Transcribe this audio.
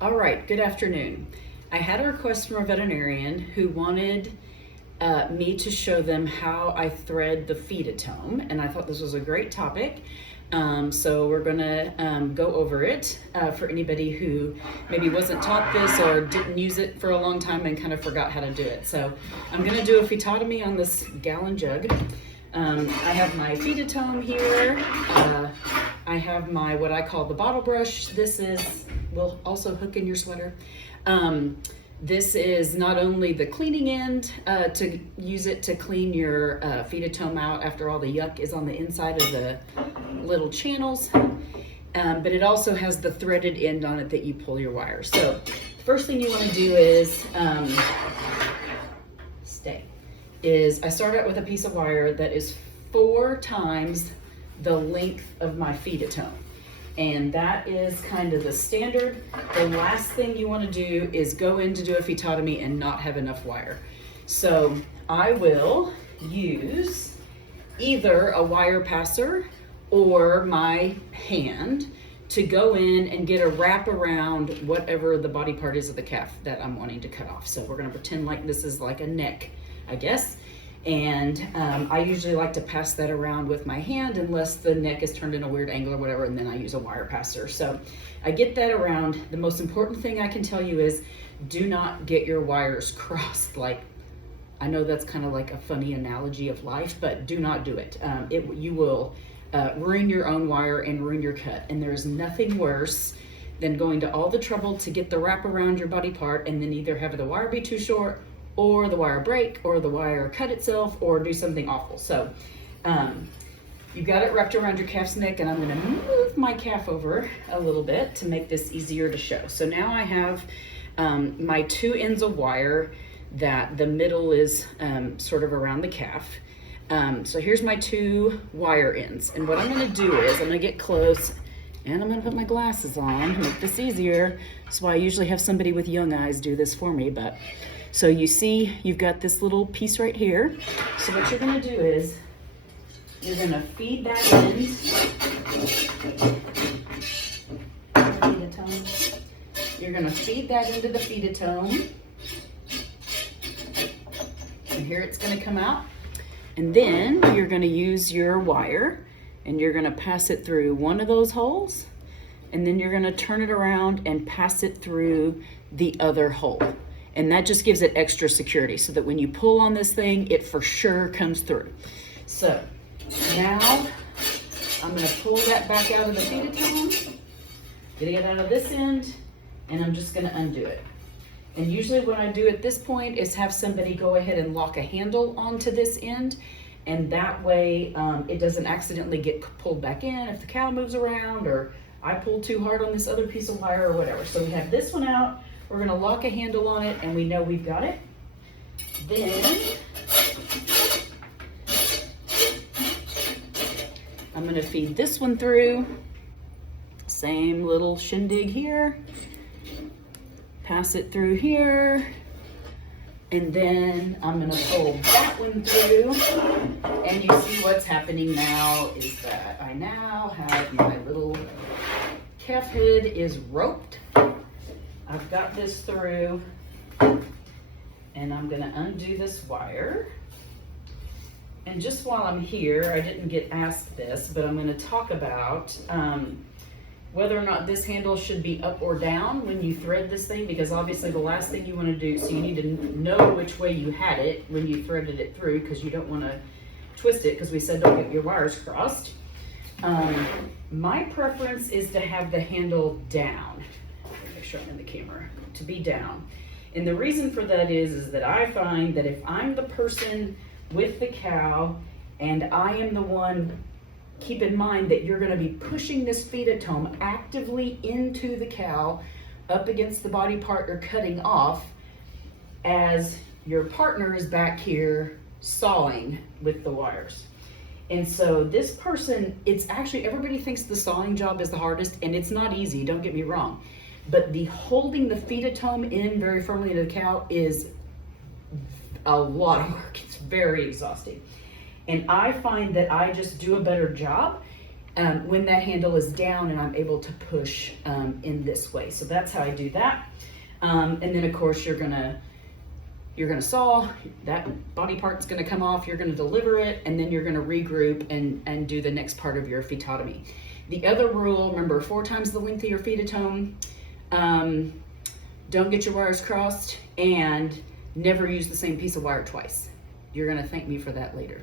All right, good afternoon. I had a request from a veterinarian who wanted me to show them how I thread the fetatome, and I thought this was a great topic. So we're gonna go over it for anybody who maybe wasn't taught this or didn't use it for a long time and kind of forgot how to do it. So I'm gonna do a fetotomy on this gallon jug. I have my fetatome here. I have my, what I call the bottle brush. This will also hook in your sweater. This is not only the cleaning end, to use it to clean your fetatome out after all the yuck is on the inside of the little channels, but it also has the threaded end on it that you pull your wire. So first thing you want to do is, I start out with a piece of wire that is 4 times the length of my fetatome. And that is kind of the standard. The last thing you want to do is go in to do a fetotomy and not have enough wire. So I will use either a wire passer or my hand to go in and get a wrap around whatever the body part is of the calf that I'm wanting to cut off. So we're going to pretend like this is like a neck, I guess. And I usually like to pass that around with my hand unless the neck is turned in a weird angle or whatever, and then I use a wire passer. So I get that around. The most important thing I can tell you is do not get your wires crossed. Like, I know that's kind of like a funny analogy of life, but do not do it. You will ruin your own wire and ruin your cut. And there is nothing worse than going to all the trouble to get the wrap around your body part and then either have the wire be too short or the wire break, or the wire cut itself, or do something awful. So you've got it wrapped around your calf's neck, and I'm gonna move my calf over a little bit to make this easier to show. So now I have my 2 ends of wire that the middle is sort of around the calf. So here's my 2 wire ends. And what I'm gonna do is I'm gonna get close and I'm gonna put my glasses on to make this easier. That's why I usually have somebody with young eyes do this for me, but so you see, you've got this little piece right here. So what you're gonna do is, you're gonna feed that in. You're gonna feed that into the fetatome. And here it's gonna come out. And then you're gonna use your wire and you're gonna pass it through one of those holes. And then you're gonna turn it around and pass it through the other hole. And that just gives it extra security so that when you pull on this thing, it for sure comes through. So now I'm gonna pull that back out of the fetatome, get it out of this end, and I'm just gonna undo it. And usually what I do at this point is have somebody go ahead and lock a handle onto this end, and that way it doesn't accidentally get pulled back in if the cow moves around or I pull too hard on this other piece of wire or whatever. So we have this one out. We're gonna lock a handle on it and we know we've got it. Then I'm gonna feed this one through. Same little shindig here. Pass it through here. And then I'm gonna pull that one through. And you see what's happening now is that I now have my little calf head is roped. I've got this through, and I'm gonna undo this wire. And just while I'm here, I didn't get asked this, but I'm gonna talk about whether or not this handle should be up or down when you thread this thing, because obviously the last thing you wanna do, so you need to know which way you had it when you threaded it through, because you don't wanna twist it, because we said don't get your wires crossed. My preference is to have the handle down. Make sure I'm in the camera, to be down. And the reason for that is that I find that if I'm the person with the cow and I am the one, keep in mind that you're gonna be pushing this fetatome actively into the cow up against the body part you're cutting off, as your partner is back here sawing with the wires. And so this person, it's actually, everybody thinks the sawing job is the hardest, and it's not easy, don't get me wrong. But the holding the fetatome in very firmly to the cow is a lot of work. It's very exhausting. And I find that I just do a better job when that handle is down and I'm able to push in this way. So that's how I do that. And then of course you're gonna saw, that body part's gonna come off, you're gonna deliver it, and then you're gonna regroup and do the next part of your fetotomy. The other rule, remember, 4 times the length of your fetotome, don't get your wires crossed, and never use the same piece of wire twice. You're gonna thank me for that later.